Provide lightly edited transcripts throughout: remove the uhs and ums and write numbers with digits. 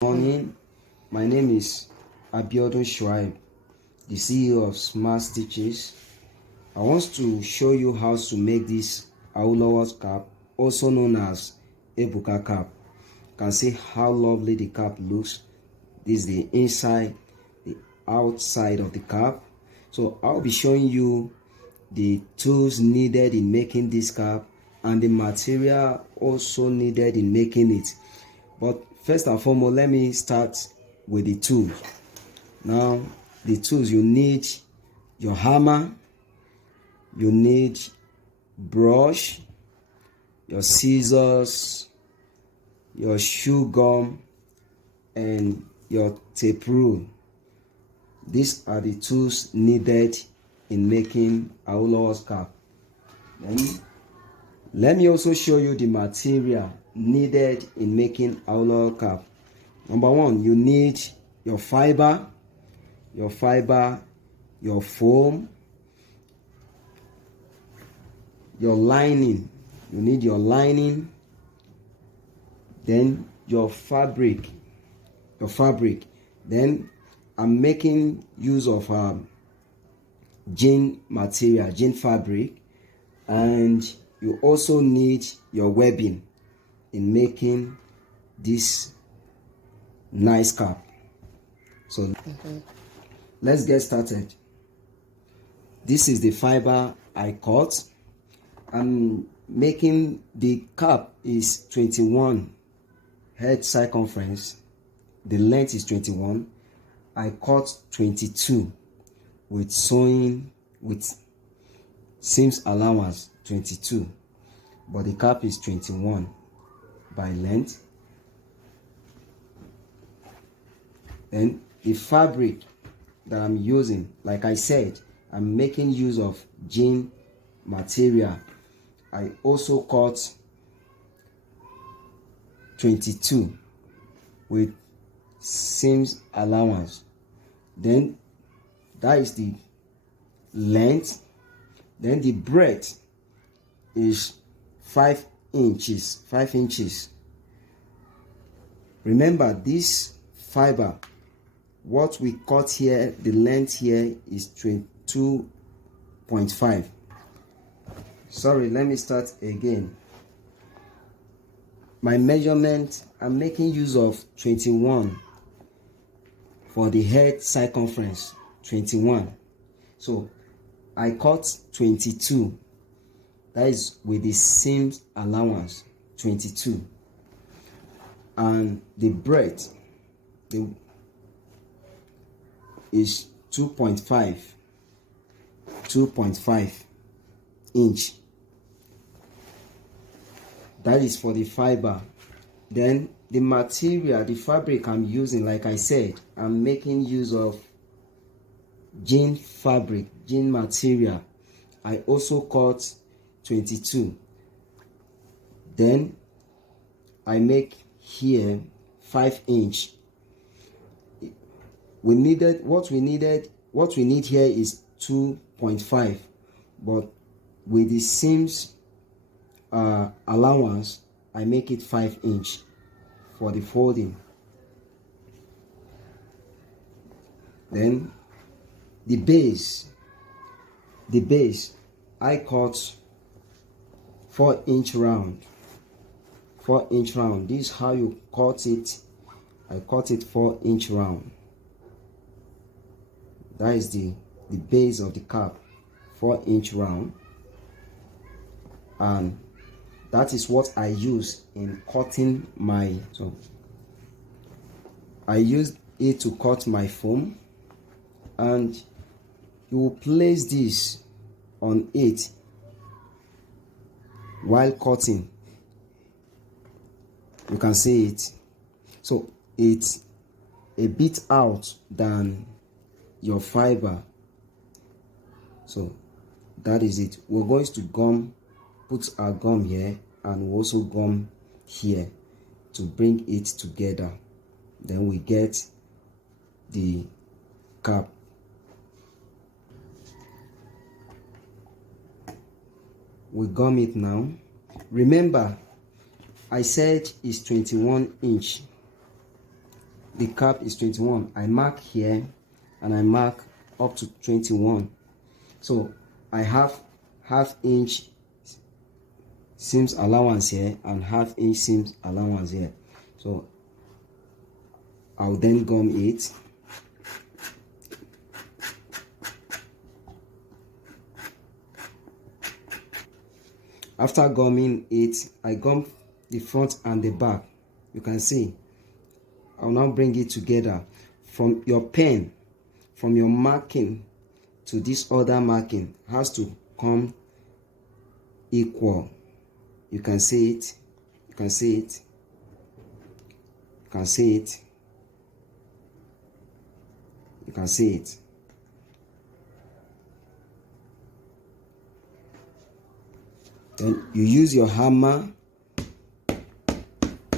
Morning, my name is Abiodun Shuaib, the CEO of Smart Stitches. I want to show you how to make this Awolowo cap, also known as Ebuka cap. You can see how lovely the cap looks. This is the inside, the outside of the cap. So I'll be showing you the tools needed in making this cap and the material also needed in making it. But first and foremost, let me start with the tools. Now, the tools, you need your hammer, you need brush, your scissors, your chew gum, and your tape rule. These are the tools needed in making Awolowo's cap. Then, let me also show you the material needed in making Awolowo cap. Number one, you need your fiber, your foam, your lining. You need your lining, then your fabric. Then I'm making use of jean material, jean fabric, and you also need your webbing in making this nice cap. So let's get started. This is the fiber I cut. I'm making the cap is 21 head circumference. The length is 21. I cut 22 with sewing with seams allowance 22, but the cap is 21 by length. Then the fabric that I'm using, like I said, I'm making use of jean material. I also cut 22 with seams allowance. Then that is the length. Then the breadth is 5 inches. Remember, this fiber, what we cut here, the length here is 22.5. Sorry, let me start again. My measurement, I'm making use of 21 for the head circumference, 21. So I cut 22. That is with the seams allowance, 22. And the breadth is 2.5 inch. That is for the fiber. Then the material, the fabric I'm using, like I said, I'm making use of jean fabric, jean material. I also cut 22. Then I make here 5 inch. What we need here is 2.5, but with the seams allowance, I make it 5 inch for the folding. Then the base, I cut 4 inch round. This is how you cut it. I cut it 4 inch round. That is the base of the cap, 4 inch round. And that is what I use in cutting so I use it to cut my foam, and you will place this on it while cutting. You can see it. So it's a bit out than your fiber. So that is it. We're going to put our gum here, and we also gum here to bring it together. Then we get the cap. We gum it now. Remember, I said it's 21 inch. the cap is 21. I mark here and I mark up to 21. So I have half inch seams allowance here and half inch seams allowance here. So I'll then gum it. After gumming it, I gum the front and the back. You can see I'll now bring it together. From your pen, from your marking to this other marking has to come equal. You can see it, you can see it, you can see it, you can see it. Then you use your hammer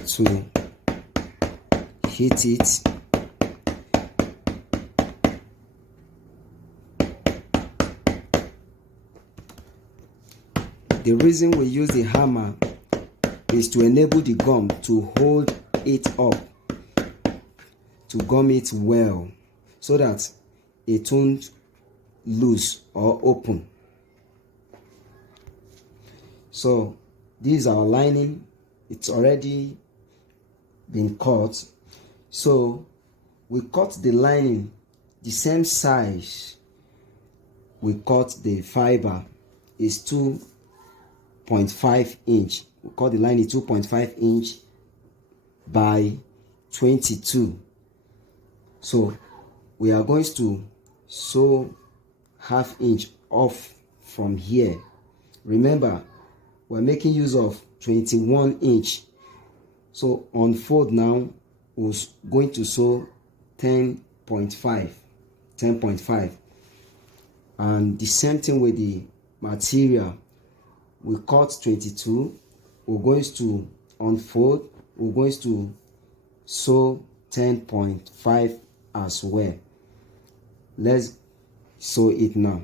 to hit it. The reason we use the hammer is to enable the gum to hold it up, to gum it well, so that it won't loose or open. So this is our lining. It's already been cut. So we cut the lining the same size we cut the fiber is 2.5 inch. We cut the lining 2.5 inch by 22. So we are going to sew half inch off from here. Remember, we're making use of 21 inch. So on fold now, we're going to sew 10.5. And the same thing with the material. We cut 22. We're going to unfold. We're going to sew 10.5 as well. Let's sew it now.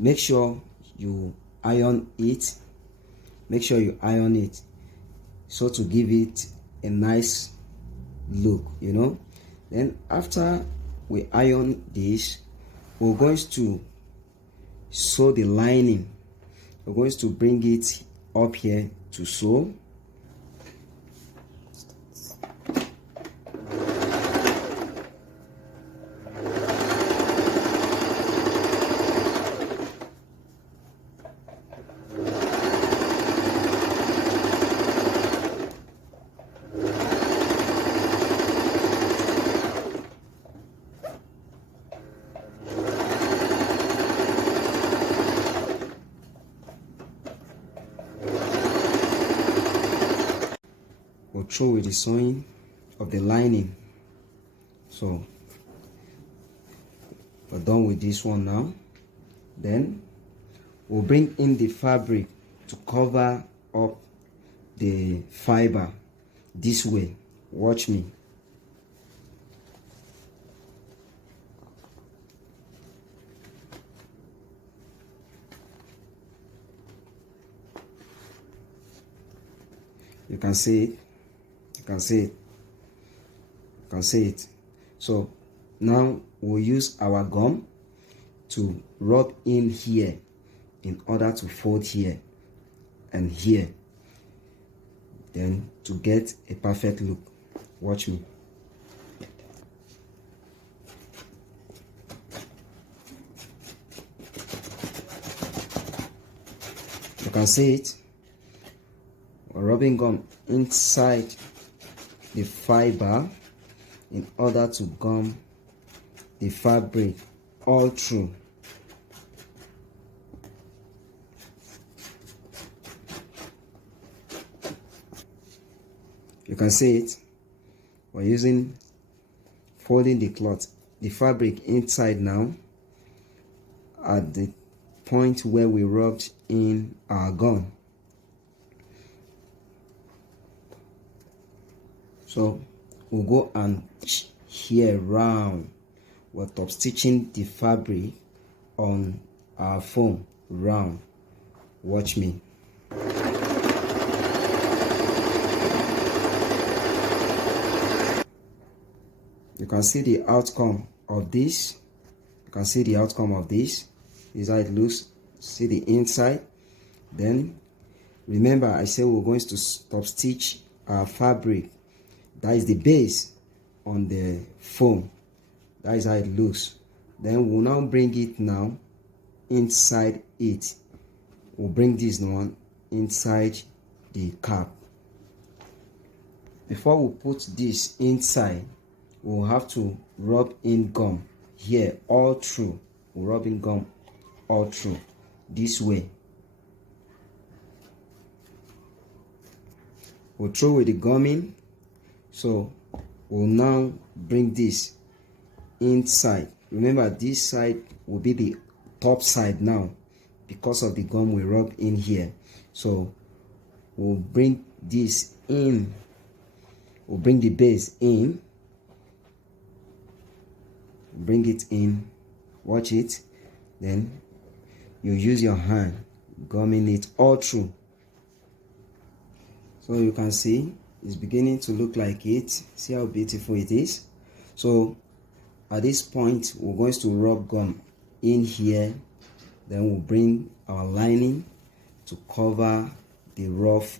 Make sure you iron it. Make sure you iron it, so to give it a nice look, you know. Then after we iron this, we're going to sew the lining. We're going to bring it up here to sew. We'll through with the sewing of the lining. So we're done with this one now. Then we'll bring in the fabric to cover up the fiber this way. Watch me. You can see it. You can see it. You can see it. So now we'll use our gum to rub in here in order to fold here and here, then to get a perfect look. Watch me. You can see it. We're rubbing gum inside the fiber in order to gum the fabric all through. You can see it. We're using folding the cloth, the fabric inside now at the point where we rubbed in our gum. So we'll go and here round. We're top stitching the fabric on our foam round. Watch me. You can see the outcome of this. You can see the outcome of this. This is how it looks. See the inside. Then remember, I said we're going to stop stitch our fabric. That is the base on the foam. That is how it looks. Then we'll now bring it now inside it. We'll bring this one inside the cap. Before we put this inside, we'll have to rub in gum here all through. We'll rub in gum all through this way. We'll throw away the gum in. So we'll now bring this inside. Remember, this side will be the top side now because of the gum we rub in here. So we'll bring this in. We'll bring the base in. Bring it in. Watch it. Then you use your hand gumming it all through. So you can see it's beginning to look like it. See how beautiful it is. So at this point, we're going to rub gum in here. Then we'll bring our lining to cover the rough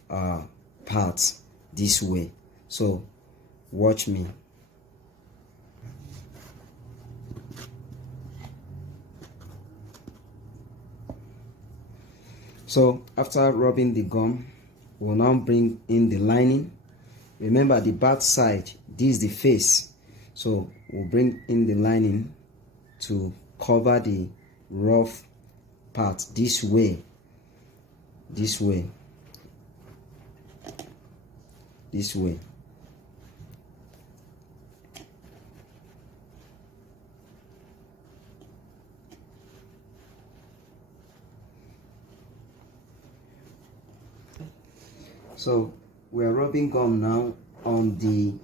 parts this way. So watch me. So after rubbing the gum, we'll now bring in the lining. Remember, the back side, this is the face. So we'll bring in the lining to cover the rough part this way, this way, this way. So we are rubbing gum now on the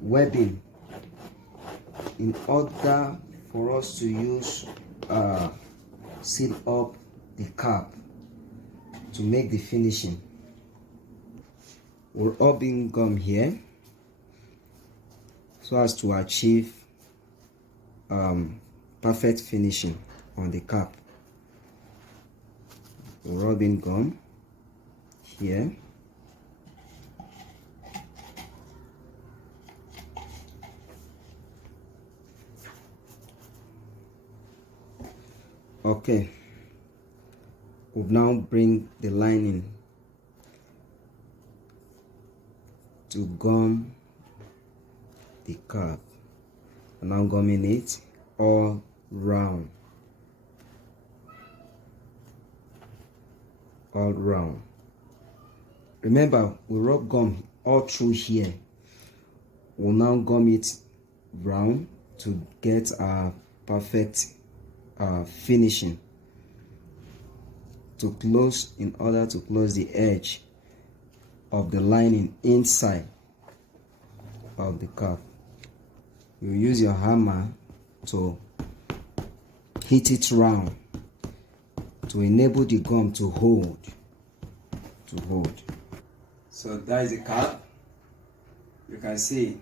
webbing in order for us to use seal up the cap to make the finishing. We're rubbing gum here so as to achieve perfect finishing on the cap. We're rubbing gum here. Okay, we'll now bring the lining to gum the cap. I'm now gumming it all round, all round. Remember, we rub gum all through here. We'll now gum it round to get a perfect finishing to close, in order to close the edge of the lining inside of the cap. You use your hammer to hit it round to enable the gum to hold. So that is the cap. You can see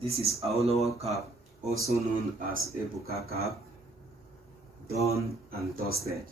this is Awolowo cap, also known as Ebuka cap, done and dusted.